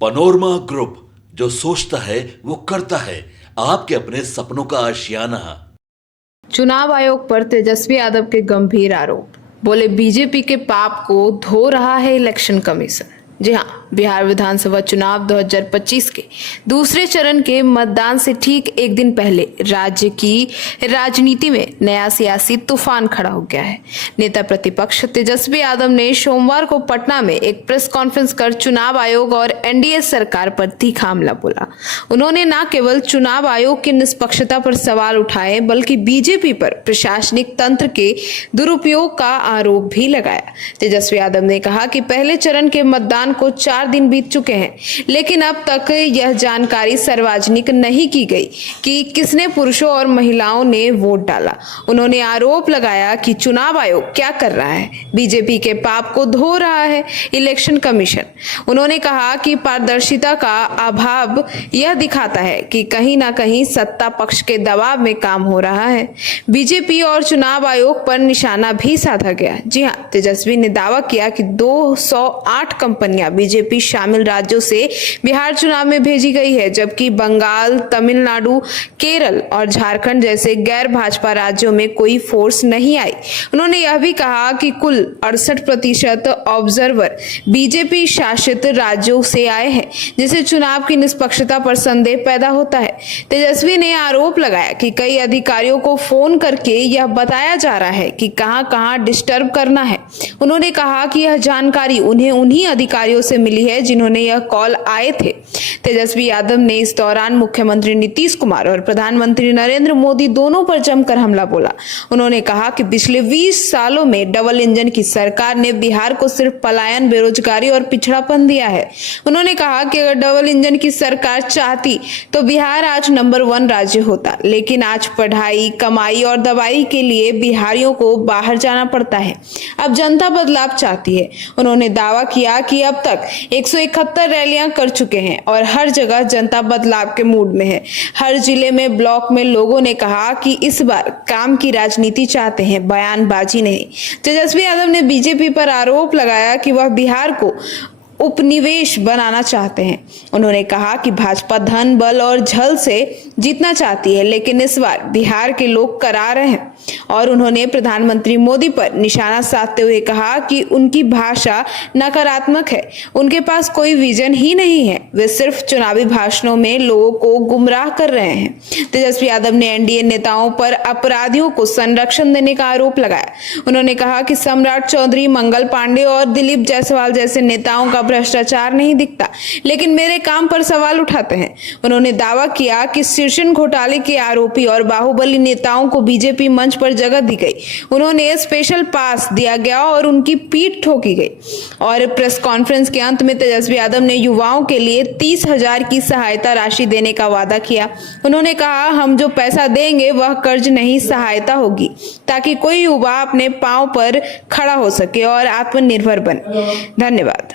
Panorama group, जो सोचता है वो करता है। आपके अपने सपनों का आशियाना। चुनाव आयोग पर तेजस्वी यादव के गंभीर आरोप। बोले बीजेपी के पाप को धो रहा है इलेक्शन कमीशन। जी हाँ, बिहार विधानसभा चुनाव 2025 के दूसरे चरण के मतदान से ठीक एक दिन पहले राज्य की राजनीति में नया सियासी तूफान खड़ा हो गया है। नेता प्रतिपक्ष तेजस्वी यादव ने सोमवार को पटना में एक प्रेस कॉन्फ्रेंस कर चुनाव आयोग और एनडीए सरकार पर तीखा हमला बोला। उन्होंने न केवल चुनाव आयोग की निष्पक्षता पर सवाल उठाए, बल्कि बीजेपी पर प्रशासनिक तंत्र के दुरुपयोग का आरोप भी लगाया। तेजस्वी यादव ने कहा कि पहले चरण के मतदान को 4 दिन बीत चुके हैं, लेकिन अब तक यह जानकारी सार्वजनिक नहीं की गई कि किसने पुरुषों और महिलाओं ने वोट डाला। उन्होंने आरोप लगाया कि चुनाव आयोग क्या कर रहा है, बीजेपी के पाप को धो रहा है इलेक्शन कमीशन। उन्होंने कहा कि पारदर्शिता का अभाव यह दिखाता है कि कहीं ना कहीं सत्ता पक्ष के दबाव में काम हो रहा है। बीजेपी और चुनाव आयोग पर निशाना भी साधा गया। जी हाँ, तेजस्वी ने दावा किया कि 208 कंपनियां बीजेपी शामिल राज्यों से बिहार चुनाव में भेजी गई है, जबकि बंगाल, तमिलनाडु, केरल और झारखंड जैसे गैर भाजपा राज्यों में कोई फोर्स नहीं आई। उन्होंने यह भी कहा कि कुल 68% ऑब्जर्वर बीजेपी शासित राज्यों से आए हैं, जिससे चुनाव की निष्पक्षता पर संदेह पैदा होता है। तेजस्वी ने आरोप लगाया कि कई अधिकारियों को फोन करके यह बताया जा रहा है कि कहां-कहां डिस्टर्ब करना है। उन्होंने कहा कि यह जानकारी उन्हें उन्हीं अधिकारियों से मिली है जिन्होंने यह कॉल आए थे। तेजस्वी यादव ने इस दौरान मुख्यमंत्री नीतीश कुमार और प्रधानमंत्री नरेंद्र मोदी दोनों पर जमकर हमला बोला। उन्होंने कहा कि पिछले 20 सालों में डबल इंजन की सरकार ने बिहार को सिर्फ पलायन, बेरोजगारी और पिछड़ापन दिया है। उन्होंने कहा कि अगर डबल इंजन की सरकार चाहती तो बिहार आज नंबर 1 राज्य होता, लेकिन आज पढ़ाई, कमाई और दवाई के लिए बिहारियों को बाहर जाना पड़ता है। अब जनता बदलाव चाहती है। उन्होंने दावा किया कि अब तक 171 रैलियां कर चुके हैं और हर जगह जनता बदलाव के मूड में है। हर जिले में, ब्लॉक में लोगों ने कहा कि इस बार काम की राजनीति चाहते हैं, बयानबाजी नहीं। तेजस्वी यादव ने बीजेपी पर आरोप लगाया कि वह बिहार को उपनिवेश बनाना चाहते हैं। उन्होंने कहा कि भाजपा धन, बल और झल से जीतना चाहती है, लेकिन इस बार बिहार के लोग करा रहे हैं। और उन्होंने प्रधानमंत्री मोदी पर निशाना साधते हुए कहा कि उनकी भाषा नकारात्मक है, उनके पास कोई विजन ही नहीं है, वे सिर्फ चुनावी भाषणों में लोगों को गुमराह कर रहे हैं। तेजस्वी यादव ने एनडीए नेताओं पर अपराधियों को संरक्षण देने का आरोप लगाया। उन्होंने कहा कि सम्राट चौधरी, मंगल पांडे और दिलीप जायसवाल जैसे नेताओं का भ्रष्टाचार नहीं दिखता, लेकिन मेरे काम पर सवाल उठाते हैं। उन्होंने दावा किया कि शीर्षन घोटाले के आरोपी और बाहुबली नेताओं को बीजेपी मंच पर जगह दी गई, उन्होंने स्पेशल पास दिया गया और उनकी पीठ ठोकी गई। और प्रेस कॉन्फ्रेंस के अंत में तेजस्वी यादव ने युवाओं के लिए 30,000 की सहायता राशि देने का वादा किया। उन्होंने कहा, हम जो पैसा देंगे वह कर्ज नहीं, सहायता होगी, ताकि कोई युवा अपने पांव पर खड़ा हो सके और आत्मनिर्भर बने। धन्यवाद।